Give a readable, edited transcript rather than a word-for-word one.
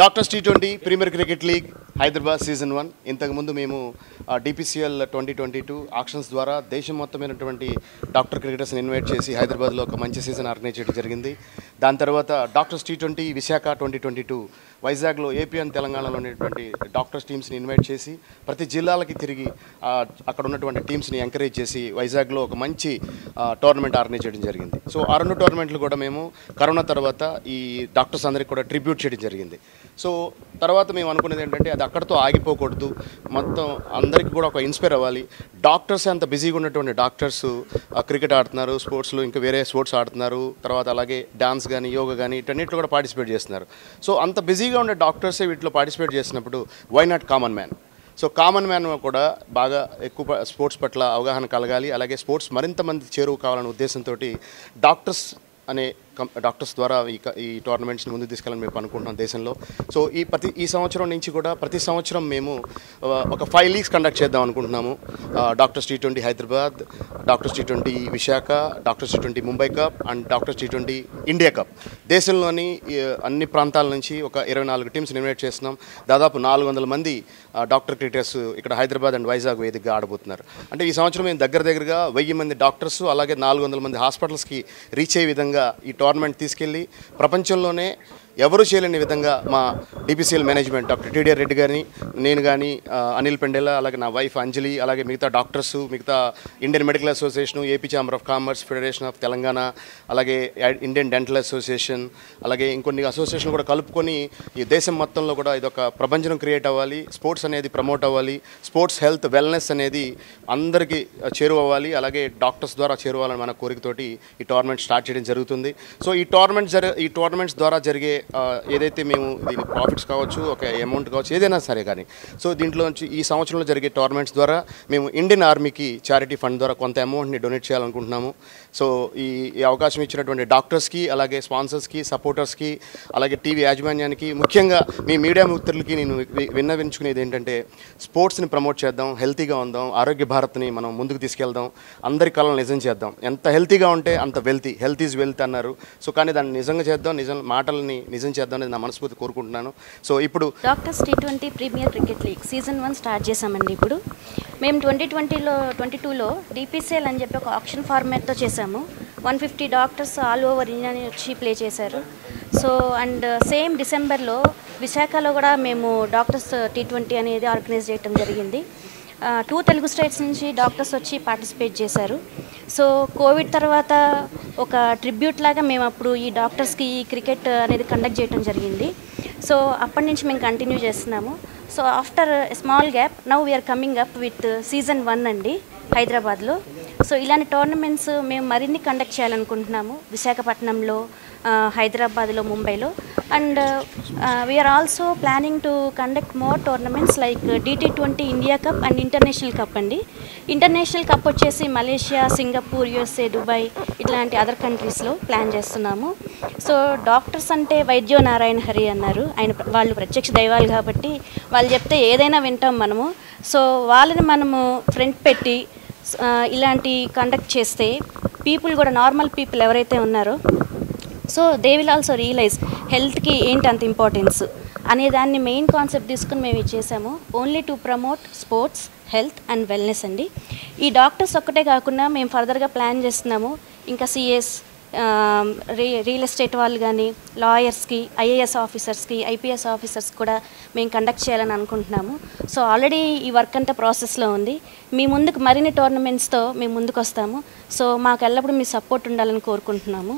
Doctors T20 premier cricket league Hyderabad season 1 ఇంతకుముందు మేము DPCL 2022 actions ద్వారా దేశం మొత్తమైనటువంటి డాక్టర్ క్రికెటర్స్ని ఇన్వైట్ చేసి హైదరాబాద్లో ఒక మంచి సీజన్ ఆర్గనైజ్ చేయడం జరిగింది. దాని తర్వాత డాక్టర్స్ T20 విశాఖ 2022 వైజాగ్లో ఏపీ అండ్ తెలంగాణలో ఉన్నటువంటి డాక్టర్స్ టీమ్స్ని ఇన్వైట్ చేసి ప్రతి జిల్లాలకి తిరిగి అక్కడ ఉన్నటువంటి టీమ్స్ని ఎంకరేజ్ చేసి వైజాగ్లో ఒక మంచి టోర్నమెంట్ ఆర్గనైజ్ చేయడం జరిగింది. సో ఆ రెండు టోర్నమెంట్లు కూడా మేము కరోనా తర్వాత ఈ డాక్టర్స్ అందరికీ కూడా ట్రిబ్యూట్ చేయడం జరిగింది. సో తర్వాత మేము అనుకునేది ఏంటంటే అది అక్కడితో ఆగిపోకూడదు, మొత్తం అందరికీ కూడా ఒక ఇన్స్పైర్ అవ్వాలి. డాక్టర్స్ అంత బిజీగా ఉన్నటువంటి డాక్టర్స్ క్రికెట్ ఆడుతున్నారు, స్పోర్ట్స్లో ఇంకా వేరే స్పోర్ట్స్ ఆడుతున్నారు, తర్వాత అలాగే డాన్స్ కానీ యోగా కానీ వీటన్నిటిలో కూడా పార్టిసిపేట్ చేస్తున్నారు. సో అంత బిజీగా ఉండే డాక్టర్సే వీటిలో పార్టిసిపేట్ చేసినప్పుడు why not common man? So common man కూడా బాగా ఎక్కువ స్పోర్ట్స్ పట్ల అవగాహన కలగాలి, అలాగే స్పోర్ట్స్ మరింత మంది చేరువ కావాలనే ఉద్దేశంతో డాక్టర్స్ అనే డాక్టర్స్ ద్వారా ఈ టోర్నమెంట్స్ని ముందుకు తీసుకెళ్ళాలని మేము అనుకుంటున్నాం దేశంలో. సో ఈ సంవత్సరం నుంచి కూడా ప్రతి సంవత్సరం మేము ఒక 5 లీగ్స్ కండక్ట్ చేద్దాం అనుకుంటున్నాము. Doctors T20 Hyderabad, doctors T20 Visakha, doctors T20 Mumbai cup and doctors T20 India cup. దేశంలోని అన్ని ప్రాంతాల నుంచి ఒక 24 టీమ్స్ని ఇన్వైట్ చేస్తున్నాం. దాదాపు 400 మంది డాక్టర్ క్రికెటర్స్ ఇక్కడ హైదరాబాద్ అండ్ వైజాగ్ వేదికగా ఆడబోతున్నారు. అంటే ఈ సంవత్సరం మేము దగ్గరగా 1000 మంది డాక్టర్స్ అలాగే 400 మంది హాస్పిటల్స్కి రీచ్ అయ్యే విధంగా ఈ టోర్నమెంట్ తీసుకెళ్ళి ప్రపంచంలోనే ఎవరు చేయలేని విధంగా మా DPCL management doctor TDR Reddy గారిని, నేను కానీ, అనిల్ పెండెలా, అలాగే నా వైఫ్ అంజలి, అలాగే మిగతా డాక్టర్స్, మిగతా Indian medical association, AP chamber of commerce, federation of Telangana, అలాగే ఇండియన్ డెంటల్ అసోసియేషన్, అలాగే ఇంకొన్ని అసోసియేషన్ కూడా కలుపుకొని ఈ దేశం మొత్తంలో కూడా ఇదొక ప్రపంచం క్రియేట్ అవ్వాలి, స్పోర్ట్స్ అనేది ప్రమోట్ అవ్వాలి, స్పోర్ట్స్ హెల్త్ వెల్నెస్ అనేది అందరికీ చేరువవ్వాలి, అలాగే డాక్టర్స్ ద్వారా చేరువాలని మన కోరికతోటి ఈ టోర్నమెంట్ స్టార్ట్ చేయడం జరుగుతుంది. సో ఈ టోర్నమెంట్స్ ద్వారా జరిగే ఏదైతే మేము దీని ప్రాఫిట్స్ కావచ్చు, ఒక అమౌంట్ కావచ్చు, ఏదైనా సరే కానీ, సో దీంట్లోంచి ఈ సంవత్సరంలో జరిగే టోర్నమెంట్స్ ద్వారా మేము ఇండియన్ ఆర్మీకి చారిటీ ఫండ్ ద్వారా కొంత అమౌంట్ని డొనేట్ చేయాలనుకుంటున్నాము. సో ఈ అవకాశం ఇచ్చినటువంటి డాక్టర్స్కి, అలాగే స్పాన్సర్స్కి, సపోర్టర్స్కి, అలాగే టీవీ యాజమాన్యానికి, ముఖ్యంగా మీ మీడియా మిత్రులకి నేను విన్నవించుకునేది ఏంటంటే స్పోర్ట్స్ని ప్రమోట్ చేద్దాం, హెల్తీగా ఉందాం, ఆరోగ్య భారత్ని మనం ముందుకు తీసుకెళ్దాం, అందరి కళలు నిజం చేద్దాం. ఎంత హెల్తీగా ఉంటే అంత వెల్తీ, హెల్త్ ఈజ్ వెల్త్ అన్నారు. సో కానీ దాన్ని నిజంగా చేద్దాం, మాటల్ని నిజం చేద్దాం అనేది నా మనస్ఫూర్తి కోరుకుంటున్నాను. సో ఇప్పుడు doctors T20 premier cricket league season 1 start చేసామండి. ఇప్పుడు మేము 2022లో DPCL అని చెప్పి ఒక ఆప్షన్ ఫార్మాట్తో చేసాము. 150 డాక్టర్స్ ఆల్ ఓవర్ ఇండియా వచ్చి ప్లే చేశారు. సో అండ్ సేమ్ డిసెంబర్లో విశాఖలో కూడా మేము డాక్టర్స్ T20 అనేది ఆర్గనైజ్ చేయడం జరిగింది. 2 తెలుగు స్టేట్స్ నుంచి డాక్టర్స్ వచ్చి పార్టిసిపేట్ చేశారు. సో కోవిడ్ తర్వాత ఒక ట్రిబ్యూట్ లాగా మేము అప్పుడు ఈ డాక్టర్స్కి ఈ క్రికెట్ అనేది కండక్ట్ చేయడం జరిగింది. సో అప్పటి నుంచి మేము కంటిన్యూ చేస్తున్నాము. So after small gap now we're coming up with season 1 అండి హైదరాబాద్లో. సో ఇలాంటి టోర్నమెంట్స్ మేము మరిన్ని కండక్ట్ చేయాలనుకుంటున్నాము విశాఖపట్నంలో, హైదరాబాద్లో, ముంబైలో. And we're also planning to conduct more tournaments like DT20 India cup and international cup అండి. ఇంటర్నేషనల్ కప్ వచ్చేసి మలేషియా, సింగపూర్, USA, దుబాయ్ ఇట్లాంటి అదర్ కంట్రీస్లో ప్లాన్ చేస్తున్నాము. సో డాక్టర్స్ అంటే వైద్యో నారాయణ హరి అన్నారు. వాళ్ళు ప్రత్యక్ష దైవాలు కాబట్టి వాళ్ళు చెప్తే ఏదైనా వింటాం మనము. సో వాళ్ళని మనము ఫ్రంట్ పెట్టి ఇలాంటి కండక్ట్ చేస్తే పీపుల్ కూడా, నార్మల్ పీపుల్ ఎవరైతే ఉన్నారో, so they will also realise హెల్త్కి ఏంటి అంత ఇంపార్టెన్స్ అనే దాన్ని మెయిన్ కాన్సెప్ట్ తీసుకుని మేము ఇది చేసాము. Only to promote sports, health and wellness అండి. ఈ డాక్టర్స్ ఒక్కటే కాకుండా మేము ఫర్దర్గా ప్లాన్ చేస్తున్నాము. ఇంకా CS, రియల్ ఎస్టేట్ వాళ్ళు కానీ, లాయర్స్కి, IAS ఆఫీసర్స్కి, IPS ఆఫీసర్స్ కూడా మేము కండక్ట్ చేయాలని అనుకుంటున్నాము. సో ఆల్రెడీ ఈ వర్క్ అంతా ప్రాసెస్లో ఉంది. మీ ముందుకు మరిన్ని టోర్నమెంట్స్తో మేము ముందుకు వస్తాము. సో మాకు ఎల్లప్పుడూ మీ సపోర్ట్ ఉండాలని కోరుకుంటున్నాము.